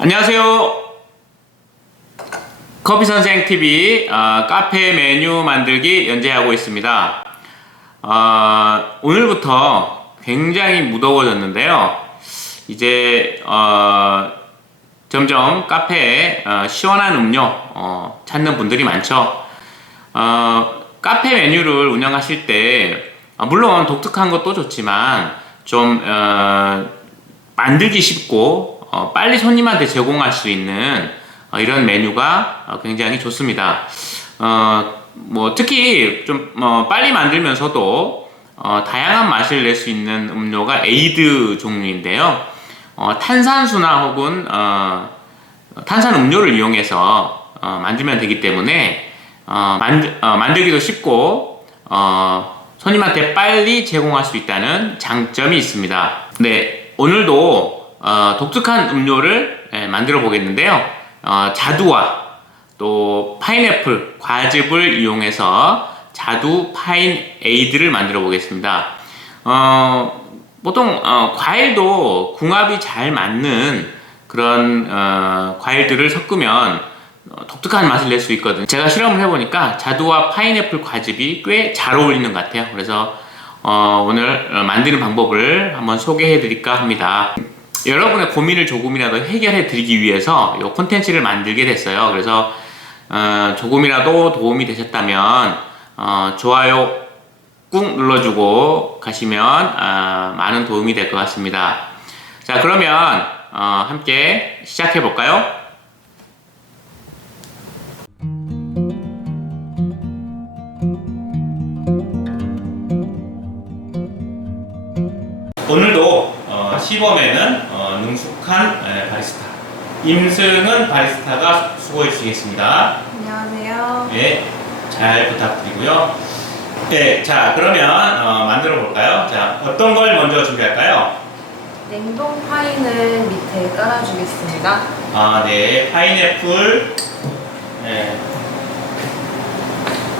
안녕하세요. 커피 선생 TV 어, 카페 메뉴 만들기 연재하고 있습니다. 어, 오늘부터 굉장히 무더워졌는데요. 이제 어, 점점 카페에 어, 시원한 음료 어, 찾는 분들이 많죠. 어, 카페 메뉴를 운영하실 때 아, 물론 독특한 것도 좋지만 좀 어, 만들기 쉽고 어, 빨리 손님한테 제공할 수 있는 어, 이런 메뉴가 어, 굉장히 좋습니다. 어, 뭐 특히 좀 어, 빨리 만들면서도 어, 다양한 맛을 낼 수 있는 음료가 에이드 종류인데요. 어, 탄산수나 혹은 어, 탄산 음료를 이용해서 어, 만들면 되기 때문에 어, 만들, 어, 만들기도 쉽고 어, 손님한테 빨리 제공할 수 있다는 장점이 있습니다. 네, 오늘도 어, 독특한 음료를 예, 만들어 보겠는데요. 어, 자두와 또 파인애플 과즙을 이용해서 자두 파인 에이드를 만들어 보겠습니다. 어, 보통 어, 과일도 궁합이 잘 맞는 그런 어, 과일들을 섞으면 어, 독특한 맛을 낼 수 있거든요. 제가 실험을 해보니까 자두와 파인애플 과즙이 꽤 잘 어울리는 것 같아요. 그래서 어, 오늘 어, 만드는 방법을 한번 소개해 드릴까 합니다. 여러분의 고민을 조금이라도 해결해 드리기 위해서 이 콘텐츠를 만들게 됐어요. 그래서 어, 조금이라도 도움이 되셨다면 어, 좋아요 꾹 눌러주고 가시면 어, 많은 도움이 될 것 같습니다. 자 그러면 어, 함께 시작해 볼까요? 시범에는 어, 능숙한 에, 바리스타 임승은 바리스타가 수고해 주시겠습니다. 안녕하세요. 네, 잘 부탁드리고요. 네, 자 그러면 어, 만들어 볼까요? 자 어떤 걸 먼저 준비할까요? 냉동 파인을 밑에 깔아주겠습니다. 아, 네, 파인애플, 네,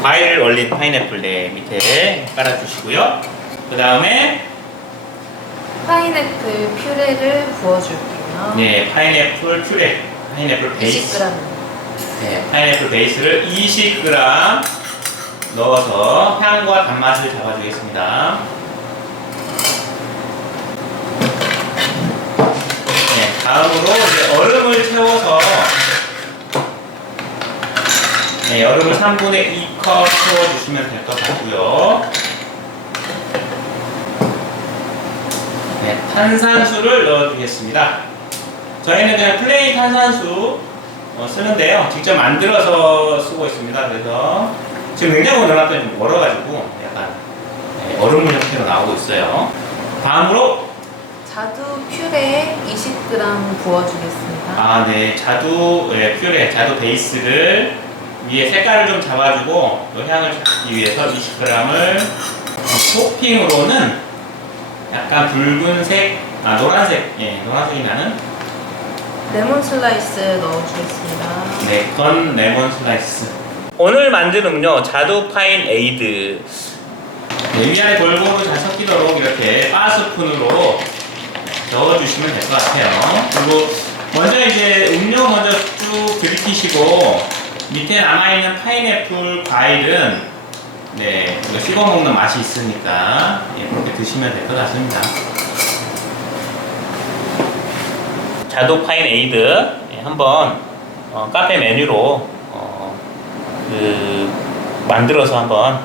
과일을 얼린 파인애플 네 밑에 깔아주시고요. 그 다음에 파인애플 퓨레를 부어줄게요. 네, 파인애플 퓨레, 파인애플 베이스. 20g. 네, 파인애플 베이스를 20g 넣어서 향과 단맛을 잡아주겠습니다. 네, 다음으로 이제 얼음을 채워서 네, 얼음을 3분의 2컵 채워주시면 될 것 같고요. 네, 탄산수를 넣어주겠습니다. 저희는 그냥 플레인 탄산수 어, 쓰는데요. 직접 만들어서 쓰고 있습니다. 그래서 지금 냉장고에 넣어놨더니 좀 얼어가지고 약간 네, 얼음 형태로 나오고 있어요. 다음으로 자두 퓨레 20g 부어주겠습니다. 아, 네, 자두 예, 퓨레, 자두 베이스를 위에 색깔을 좀 잡아주고 또 향을 잡기 위해서 20g을 토핑으로는 약간 붉은색, 아 노란색, 예, 노란색이 나는 레몬 슬라이스 넣어주겠습니다. 네, 건 레몬 슬라이스. 오늘 만든 음료 자두 파인 에이드. 네, 위아래 골고루 잘 섞이도록 이렇게 바 스푼으로 넣어주시면 될 것 같아요. 그리고 먼저 이제 음료 먼저 쭉 들이키시고 밑에 남아있는 파인애플 과일은 네, 이거 씹어 먹는 맛이 있으니까 예, 그렇게 드시면 될 것 같습니다. 자두 파인 에이드 예, 한번 어, 카페 메뉴로 어, 그 만들어서 한번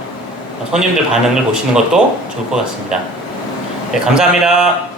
손님들 반응을 보시는 것도 좋을 것 같습니다. 네, 감사합니다.